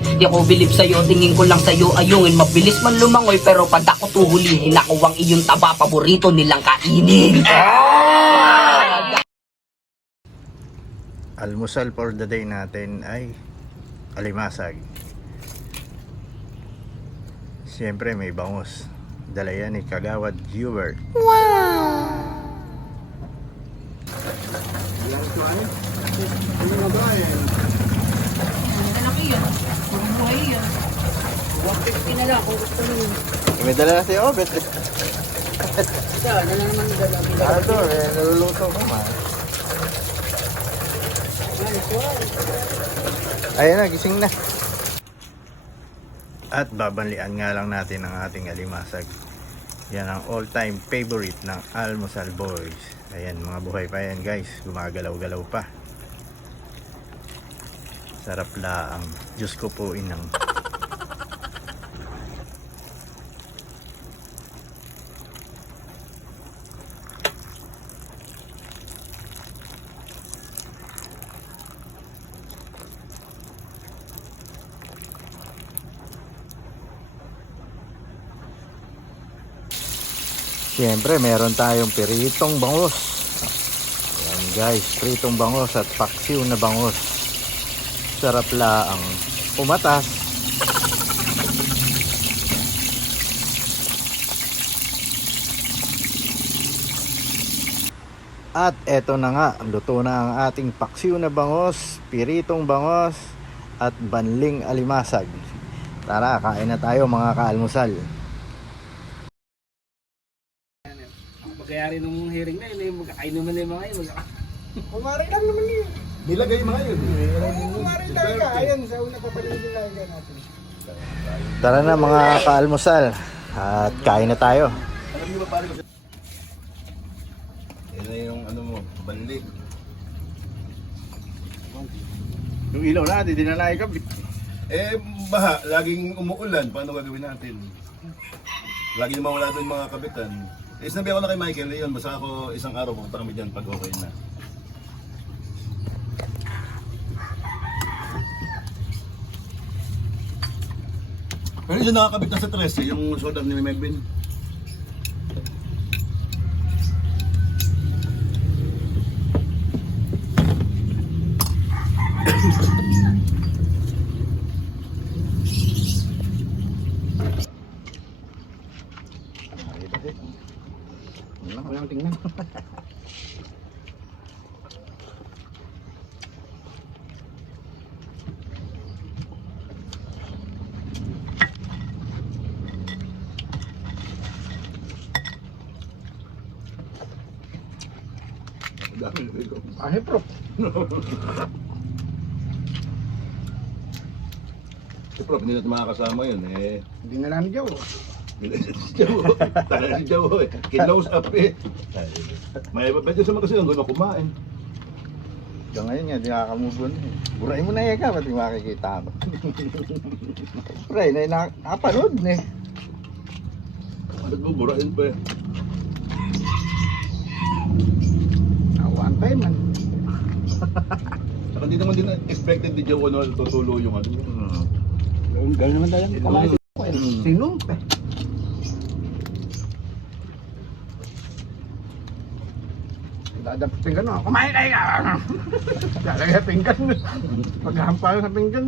Di ako bilib sa'yo, tingin ko lang sa'yo ayungin. Mabilis man lumangoy pero pag ako tuhulihin, ako ang iyong taba, paborito nilang kainin. Almusal for the day natin ay alimasag. Siyempre may bangus. Dala yan ni Kagawad Hubert. May dala na si Obet. Ito, naluluto ko man. Ayan na, gising na. At babanlian nga lang natin ang ating alimasag. Yan ang all-time favorite ng Almusal Boys. Ayan, mga buhay pa yan guys. Gumagalaw-galaw pa. Sarap laang. Diyos ko po inang. Siyempre, meron tayong piritong bangus. Ayan guys, piritong bangus at paksiw na bangus. Sarap laang umatas. At eto na nga, luto na ang ating paksiw na bangus, piritong bangus at banling alimasag. Tara, kain na tayo mga kaalmusal. Kaya rin nung hearing na yun, magkakain naman na yung mga yun. Kumari lang naman yun. Nilagay mga yun. Kumari lang ka. Ayan, sa una papaligid nilagay natin. Tara na mga kaalmusal at kain na tayo. Alam niyo ba pare? Yan na yung ano mo, banli. Yung ilaw natin, di na naikabit. Baha, laging umuulan. Paano gagawin natin? Lagi naman wala doon mga kabitan. Sinabi ako na kay Michael, yun, basta ako isang araw pupunta kami dyan pag okay na. Pero yun nakakabit na sa 13, yung shoulder ni Melvin. Walang tingnan. Dami ko. Ahe, bro. Si Prof, hindi natin makakasama yun eh. Hindi na lang ni Joe. Si Jawo. Tagal si Jawo eh. Kinose up eh. May iba sa mga kasi yung gano'n kumain. Hanggang ngayon nga, di nakakamove on. Buray mo na yan ka, pati makikita mo. Buray na nakapanood na eh. Ano ko, burahin pa eh. One time man. Saka hindi naman din expected ni Jawo ano, tutulo yung ano. Gano'n naman tayo kumain. Sinumpe. Dadapit yung gano'n. Kumain kayo ka! Lalagay pinggan. Paghahampalan sa pinggan.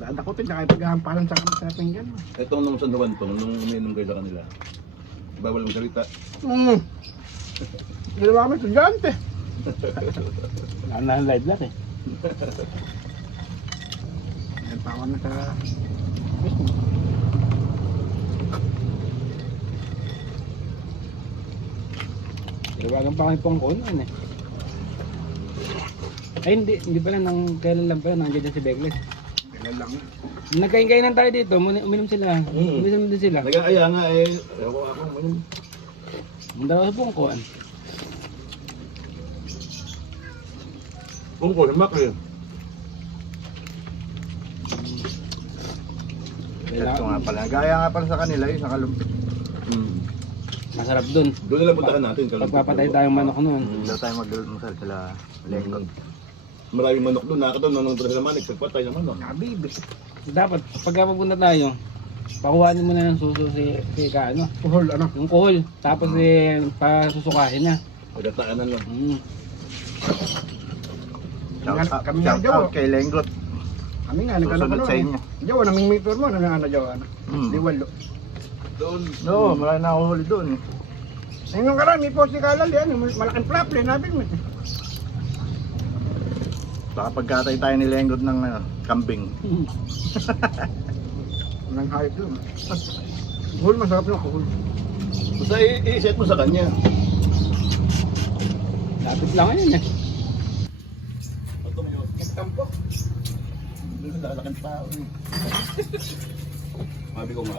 Dadakutin na kayo paghahampalan sa pinggan. Itong nung San Juan tong, nung uminom kayo sa kanila. Bawal mong salita. Ginawa kami estudyante. Live lang eh. Nagpawan na sa... Tawagan pa kami pang kono eh. Ay hindi pala nang kailan lang pala nandiyan dyan si Begles. Kailan lang. Nagkain-kainan tayo dito, uminom sila. Uminom din sila. Nag-aaya nga eh. Ako, uminom. Ang dalawa sa pungkuan. Kung ko, namak eh. Ito nga pala. Gaya nga pala sa kanila yung sa kalumpit. Masarap dun. Doon nila puntahan natin. Pagpapatay tayong manok noon. Daw tayo magdulmusal sila Lengkot. Maraming manok doon. Nakakataon nung naman, nagpagpatay ng manok. Nabibig. Dapat, pagka mapunta tayo, pakuhanin mo na ng suso si Kaano. Kuhol, ano? Yung kuhol. Tapos pasusukahin na. Pagkataanan lang. Kami nga, Shout Jawa. out kay Lenggot. Kami nga, nagkano Susunod sa inyo. Jawa, naming meter mo, ano, Jawa, ano? Hmm. Di walo. Doon. No, marami na ako huli doon. Ngayon ka rin, may post ni Kalal yan, malaking flap, namin mo. Baka pagkatay tayo ni Lenggot ng kambing. Walang hayop doon. Kuhol, masarap na kuhol. Basta i-set mo sa kanya. Lapit lang yun eh. Ito mo yun. Nagtampo. Doon sa lalaking tao. Sabi ko nga.